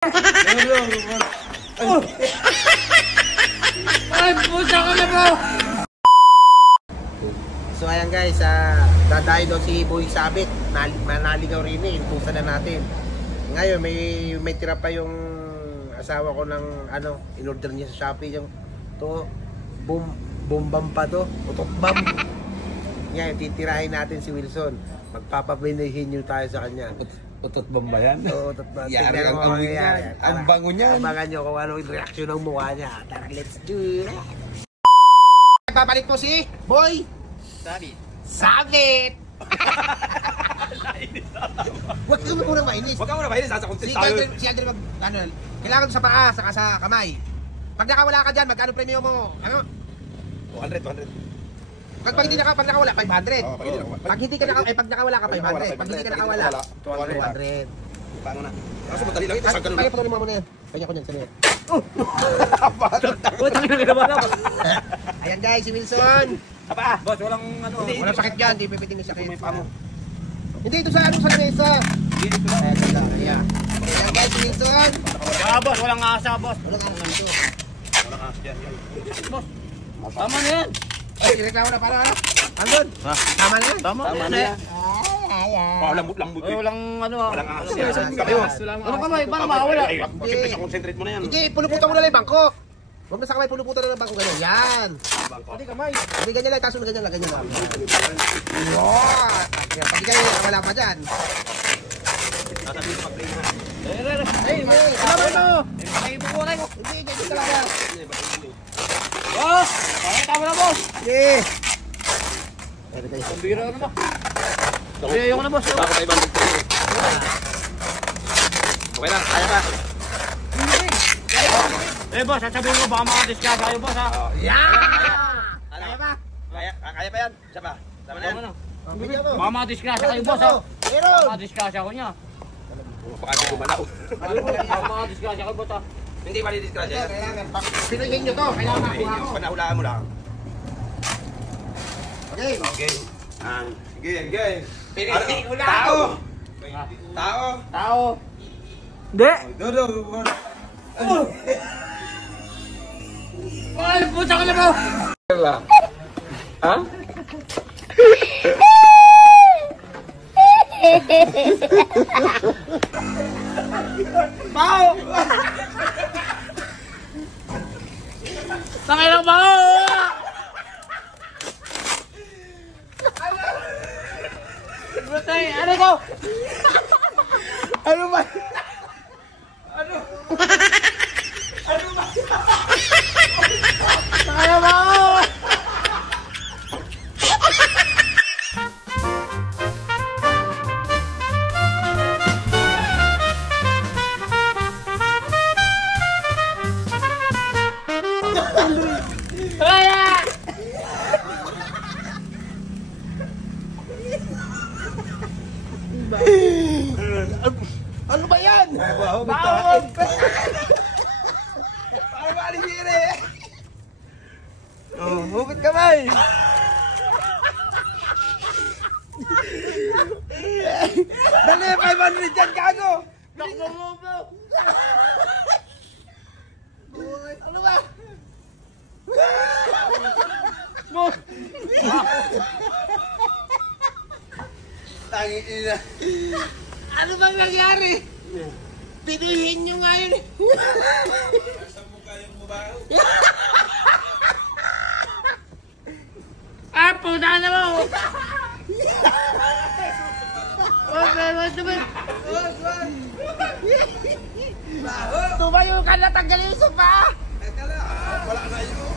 Ay, puta ka na bro! So ayan guys, dadayo daw si Boy Sabit. Manaligaw rin eh, inutusan na natin. Ngayon may tira pa yung asawa ko ng in-order niya sa Shopee yung to bombam pa to, utok bam. Ngayon titirahin natin si Wilson. Magpapabinihin nyo tayo sa kanya. Utot bam ba yan? Oo, utot ba? Yari ang amoy niya. Ang bango niyan. Abangan nyo kung ano yung reaksyon ng mukha niya. Tara, let's do it. Papalit mo si Boy Sabit! Huwag ka muna mainis. Huwag ka muna mainis, nasa content tayo. Si Aldrin kailangan sa paa, saka sa kamay. Pag nakawala ka dyan, magkano premium mo? Ano? 200. Pag nakawala, 500. Oo, pag nakawala ka, 500. Pag hindi ka nakawala, 200. Paano na? Kaso madali lang ito, sa ganun. Kaya patuloy mo muna yan. Kanya ko niyan, sabi. Ayan guys, si Wilson. Apa? Boss, walang Walang sakit dyan, di pipitin yung sakit. May pamo. Hindi, ito sa sa mesa. Ayan, ganda. Ayan. Ayan guys, si Wilson. Boss, walang asa, boss. Walang ano dito. Walang as dyan. Boss, tama na yan. Ay, ireklamo na para ano? Andun? Tama na yan? Tama na yan. Lambot eh. Walang ano ah. Walang as yan. Kayo. Ano kamay? Baka mawala. Siyempre, sa concentrate mo na yan. Hindi, puluputan mo na lang yung bangko. Huwag na sa kamay, puluputan na lang yung bangko. Ganyan. Yan. Hindi kamay. Hindi ganyan lang, taso na ganyan lang. Ganyan lang. Wow! Pag ganyan, wala pa dyan. Sasabihin ko pag-play na. Ano ito? Ay, bukulay ko. Hindi, ganyan talaga. Boss! Ay, tama na, boss. Hindi. Pambira na ba? Ayoko na, boss. Bako tayo bandog tayo. Okay lang, kaya ba? Boss, sasabihin ko, baka makadiscuss kayo, boss, ha? Kaya ba? Kaya pa yan? Siya ba? Tama na yan? Bigyan mo. Baka makadiscuss kayo, boss, ha? Meron. Baka makadiscuss ako niya. Baka di gumalaw. Baka makadiscuss ako, boss, ha? Hindi ba di-discrash yan? Pinuhin nyo to. Kailangan makuha ko. Panahulaan mo lang. Okay. Okay. Sige. Tao! Tao! Hindi! Ay, puta ka na bro! Ha? Bao! Tangay lang bao! Butay, ano ko? Ano ba? Tangay lang bao! Ano ba yan? Baho, Bawal! Paano ba alisire? Oh, hukot kamay! Dali, 500 dyan, gago! Takbo mo bro! Ano ba? Boss! Tangin ina. Ano bang nangyari? Pinuhin nyo nga yun. Ah, puta na mo! Tumayo ka na, tanggalin yung sopa. Wala na yun.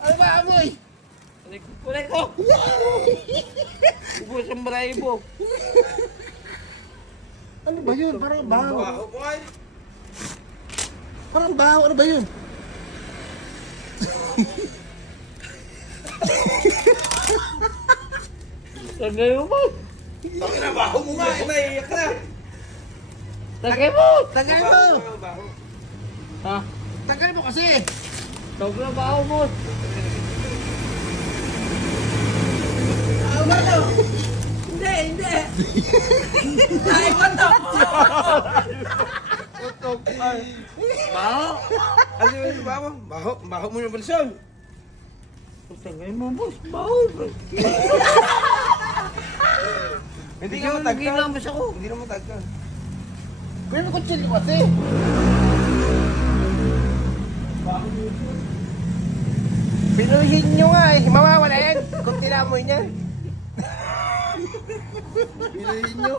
Ano ba amoy? Kulay ko! Ubus ang balahibo. Ano ba yun? Parang baho. Baho, boy. Parang baho. Ano ba yun? Tagay mo po! Tangin na, baho mo nga. Naiiyak na. Tagay mo! Tagay mo! Baho. Ha? Tagay mo kasi! Sobrang baho mo! Ano ba ito? Hindi! Hindi. Ay, patok. Tutok. Ay. Baho. Ano yung baho? Baho. Baho mo yung balsyon. Tangay mo, boss. Baho. Hindi ka matagka. Ginamos ako. Hindi na matagka. Kuya, may kutsilyo kasi. Pinuhin nyo nga eh. Mawawala yan. Kung tinamoy niya. Pinuhin nyo.